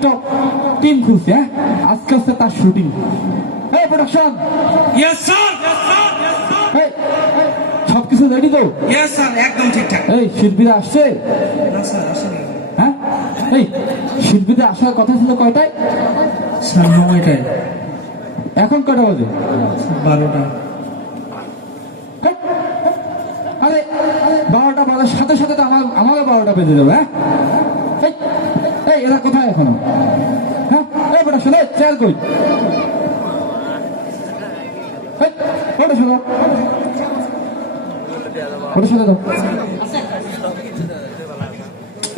TikTok team খুলছে, হ্যাঁ আজকে হচ্ছে তার শুটিং। এই প্রোডাকশন, ইয়েস স্যার, এই সবকিছু রেডি তো? ইয়েস স্যার, একদম ঠিকঠাক। এই শিল্পীরা আসছে? না স্যার, আসেনি। হ্যাঁ এই শিল্পীদের আসার কথা ছিল কয়টায়? স্যার 9টায়। এখন কয়টা বাজে? 12টা। আরে 12টা বাজার সাথে সাথে তো আমারও 12টা বেজে যাবে। হ্যাঁ এই এরা কোথায় এখনো? হ্যাঁ এই বেটা শোনো, চেয়ার কই? ওটা শোনো, ওটা শোনো তো।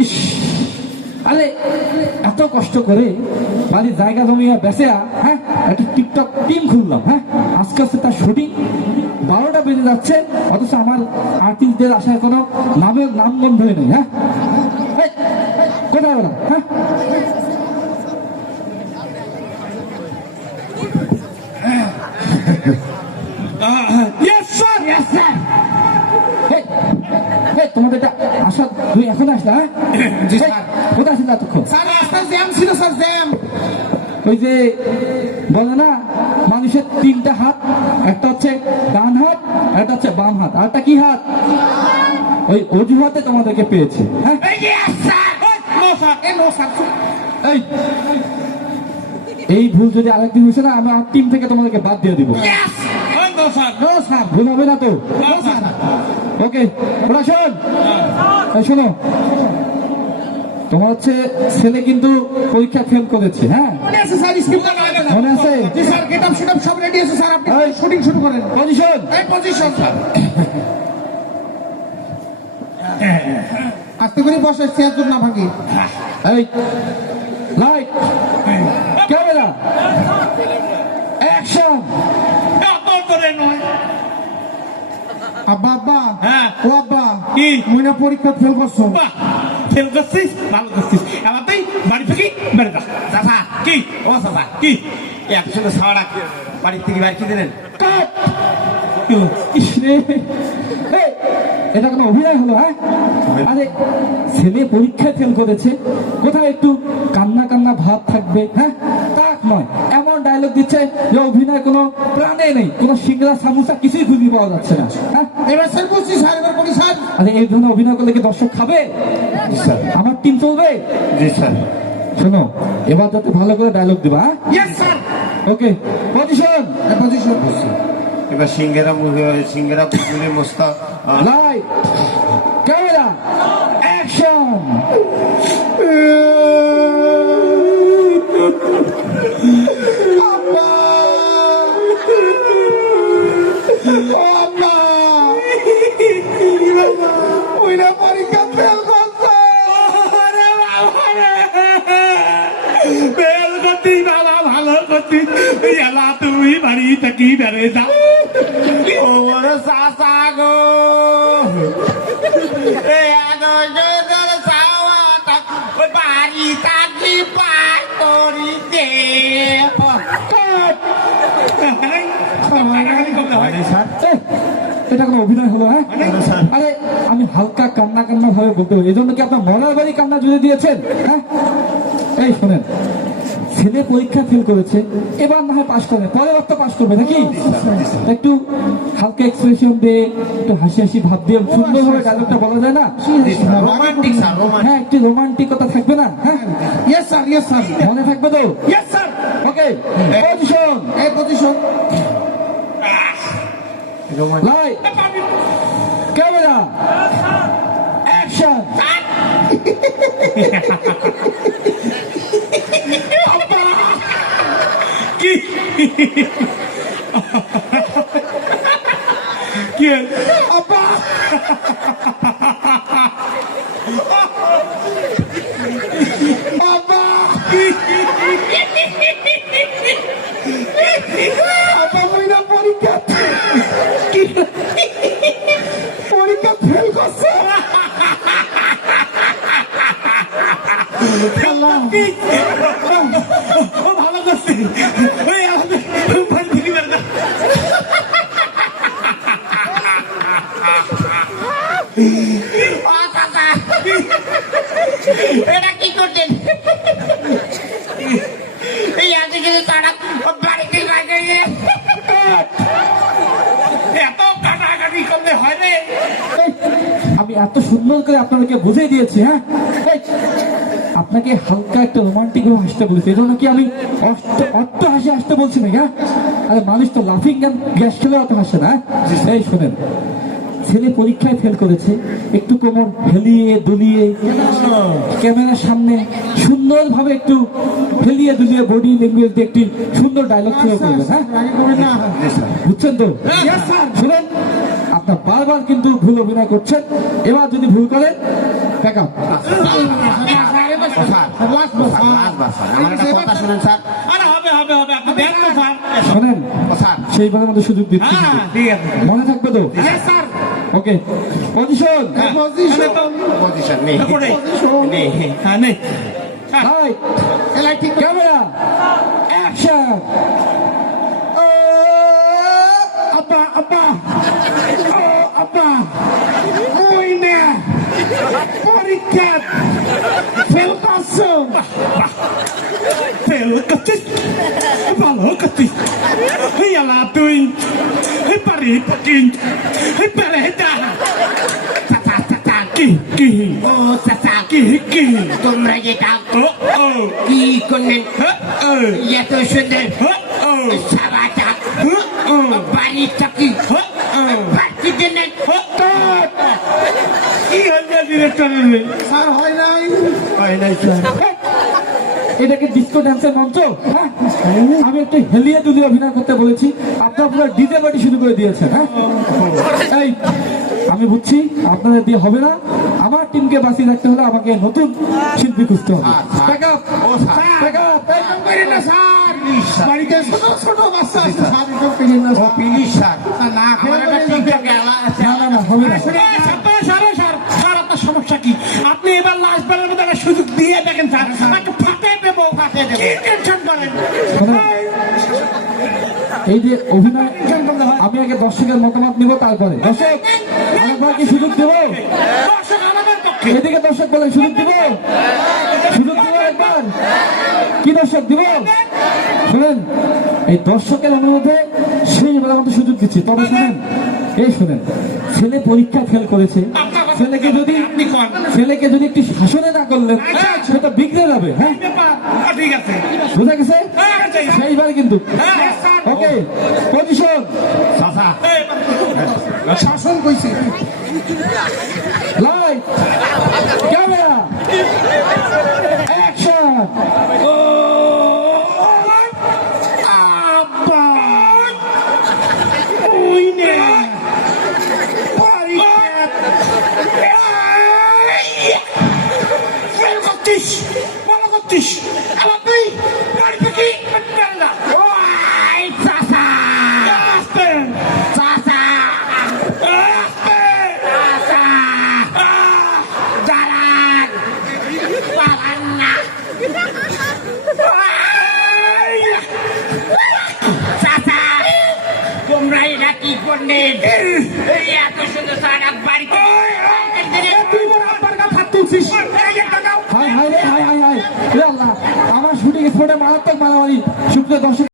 ইস, আরে এত কষ্ট করে বাড়ির জায়গা জমিয়া বেঁচে, হ্যাঁ একটা টিকটক টিম খুললাম, হ্যাঁ আজকে হচ্ছে তার শুটিং। 12টা বেজে যাচ্ছে, অথচ আমার আর্টিস্টদের আসার কোনো নামগন্ধই নেই। হ্যাঁ কোথায় ওরা? হ্যাঁ ইয়েস স্যার, ইয়েস স্যার। তোমাদের আসা তুই এখন আসলা? জি স্যার। কোথায় ছিল এতক্ষণ? স্যার রাস্তায় জ্যাম ছিল স্যার, জ্যাম। ওই যে বলে না মানুষের 3টা হাত, একটা হচ্ছে ডান হাত, একটা হচ্ছে বাম হাত, আরটা কি হাত? ওই অজুহাতে তোমাদেরকে পেয়েছে। হ্যাঁ yes sir. No sir, no sir. এই ভুল যদি আরেকদিন হয়েছে না, আমি আমার টিম থেকে তোমাদেরকে বাদ দিয়ে দিব। Yes no sir, no sir. ভুল হবে না তো? No sir. ওকে প্রোডাকশন, শোনো, তোমার হচ্ছে ছেলে কিন্তু পরীক্ষা ফেল করেছে। হ্যাঁ মনে আছে স্যার, স্ক্রিপ্ট মনে আছে? জি স্যার, গেটআপ সেটআপ সব রেডি আছে স্যার, আপনি এই, শুটিং শুরু করেন। পজিশন, এই পজিশন স্যার। আস্তে করে বসে, চেয়ার না ভাঙি। এই লাইট ক্যামেরা অ্যাকশন। আব্বা আব্বা, হ্যাঁ। ও আব্বা, কি? মইনা পরীক্ষা ফেল করছো। বাহ, ফেল করছিস, ভালো করছিস। এবার তুই বাড়ি থেকে বেড়ে যা। চাচা কি? ও চাচা কি? এত সুন্দর ছাওয়াটা বাড়ির থেকে বাড়ি কি দিলেন? ইস রে, এই, এটা কোনো অভিনয় হলো? হ্যাঁ আরে ছেলে পরীক্ষায় ফেল করেছে, কোথায় একটু কান্না কান্না ভাব থাকবে? হ্যাঁ তা নয়, এমন ডায়লগ দিচ্ছে যে অভিনয় কোনো প্রাণে নেই, কোনো সিংড়া সামোসা কিছুই খুঁজে পাওয়া যাচ্ছে না। হ্যাঁ এবার স্যার বলছি স্যার, এবার বলি স্যার। আরে এই ধরনের অভিনয় করলে কি দর্শক খাবে? আমার টিম চলবে? জি স্যার। শোনো, এবার যাতে ভালো করে ডায়লগ দিবা। হ্যাঁ ইয়েস স্যার। ওকে পজিশন, এই পজিশন। এবার সিঙ্গেরা পুকুরে মোস্তা লাইট ক্যামেরা অ্যাকশন। আব্বা, ও আব্বা, মইনা পরীক্ষা ফেল করছো। ফেল করতিস বাবা, ভালো করতিস। এলা তুই বাড়ি থেকে বেড়ে যা। ওরে চাচা গো, বাড়ি থাকি পার করি দে। এটা কোনো অভিনয় হলো? হ্যাঁ আরে আমি হালকা কান্না কান্না ভাবে বলতে পারি, এই জন্য কি আপনার মরার বাড়ি কান্না জুড়ে দিয়েছেন? হ্যাঁ এই শোনেন, ছেলে পরীক্ষা ফেল করেছে, এবার না হয় পাশ করবে, পরের বার তো পাশ করবে নাকি? একটু হালকা এক্সপ্রেশন দিয়ে, একটু হাসি হাসি ভাব দিয়ে সুন্দরভাবে ডায়লগটা বলা যায় না? Romantic sir, romantic. হ্যাঁ একটু রোমান্টিকতা থাকবে না? হ্যাঁ ইয়েস স্যার, ইয়েস স্যার। মনে থাকবে তো? Yes sir. ওকে পজিশন, এই পজিশন। Light camera action. কি কি আব্বা, আব্বা, আব্বা মইনা পরীক্ষা ফেল করছে। ও ভালো করছে। ওই আমাদের বাড়ি থেকে বেড়ে যা। এটা কি করছেন? এত সুন্দর করে আপনাদেরকে বুঝিয়ে দিয়েছি, হ্যাঁ এই, আপনাকে হালকা একটা রোমান্টিক ভাবে হাসতে বলেছি, এই জন্য কি আমি অট্ট হাসি আসতে বলছি না? হ্যাঁ, আরে মানুষ তো লাফিং গ্যাস খেলে অত হাসে না। এই শোনেন, ছেলে পরীক্ষায় ফেল করেছে, একটু কোমর হেলিয়ে দুলিয়ে ক্যামেরার সামনে সুন্দরভাবে একটু হেলিয়ে দুলিয়ে বডি ল্যাঙ্গুয়েজ দিয়ে একটি সুন্দর ডায়লগ শুরু করবেন। হ্যাঁ, বুঝছেন তো? শুনেন, আপনার বারবার কিন্তু ভুল অভিনয় করছেন, এবার যদি ভুল করেন ব্যাক আপ। আমার একটা কথা শুনেন স্যার। আরে হবে হবে হবে, আপনি দেন তো স্যার। শোনেন, স্যার সেইবারের মধ্যে সুযোগ দিচ্ছি, হ্যাঁ ঠিক আছে মনে থাকবে তো? স্যার। ওকে, পজিশন, পজিশন নেই। নেই। হ্যাঁ নেই হ্যাঁ। Light, camera, action. আব্বা আব্বা ও আব্বা ওই না পরীক্ষা ফেল করছো। ফেল করছিস, ভালো করছিস। এই আলা তুই এই পারি পকিন এই পারে হেটা চাচা চাচা কি কি ও চাচা কি কি তোমরা যেটা ও ও কি করলেন ও এত সুন্দর ও সাবাটা ও বাড়ির চাকি ও বাড়তি দিলেন কি হচ্ছে ডিরেক্টরের স্যার হয় নাই। এটাকে ডিস্কো ড্যান্সের মঞ্চ? হ্যাঁ, আমি একটু হেলিয়ে দুলিয়ে অভিনয় করতে বলেছি, আপনার পুরো ডিজে পার্টি শুরু করে দিয়েছেন। হ্যাঁ, এই আমি বুঝছি আপনাদের দিয়ে হবে না, আমার টিমকে বাঁচিয়ে রাখতে হলে আমাকে নতুন শিল্পী খুঁজতে হবে। Back up! Back up! এই, করেন না স্যার, বাড়িতে ছোট ছোট বাচ্চা আছে স্যার, এটা করেন না স্যার। প্লিজ স্যার না আমার একটা টিকটক এলা আছে না না না, হবে না। স্যার আপনার সমস্যা কি? আপনি এবার লাস্ট বেলার মধ্যে একটা সুযোগ দিয়ে দেখেন স্যার, একটা ফাটিয়ে দেবো, ফাটিয়ে দেবো, টেনশন করেন। এই যে অভিনয়, আমি আগে দর্শকের মতামত নিব, তারপরে দর্শক আরেকবার কি সুযোগ দেবো? দর্শক আমাদের পক্ষে এদিকে দর্শক বলে সুযোগ দিব, সুযোগ দিব একবার, কি দর্শক দিব? শুনেন, এই দর্শকের অনুরোধে সেই বেলার মতো সুযোগ দিচ্ছি, তবে শুনেন, এই শুনেন, ছেলে পরীক্ষা ফেল করেছে, ছেলেকে যদি একটু শাসনে না করলেন সেটা বিগড়ে যাবে। হ্যাঁ, ঠিক আছে বুঝা গেছে? হ্যাঁ, সেইবার কিন্তু হ্যাঁ, ওকে, পজিশন, শাসন কইছে। Light, camera, action. আব্বা ওই না পরীক্ষা ফেল করছিস, ভালো করছিস, আবার তুই বাড়ি থেকে বের না। ওই চাচা আস্তে, চাচা আস্তে, চাচা দাঁড়ান পালান না চাচা তোমরা এটা কি করলেন এই এত সুন্দর সারা বাড়িতে তুই বড় আব্বার গায়ে হাত তুলছিস। হাই হাই রে, হাই হাই হাই, এ আল্লাহ, আমার শুটিং স্পটে মারাত্মক মারামারি। সুপ্রিয় দর্শক,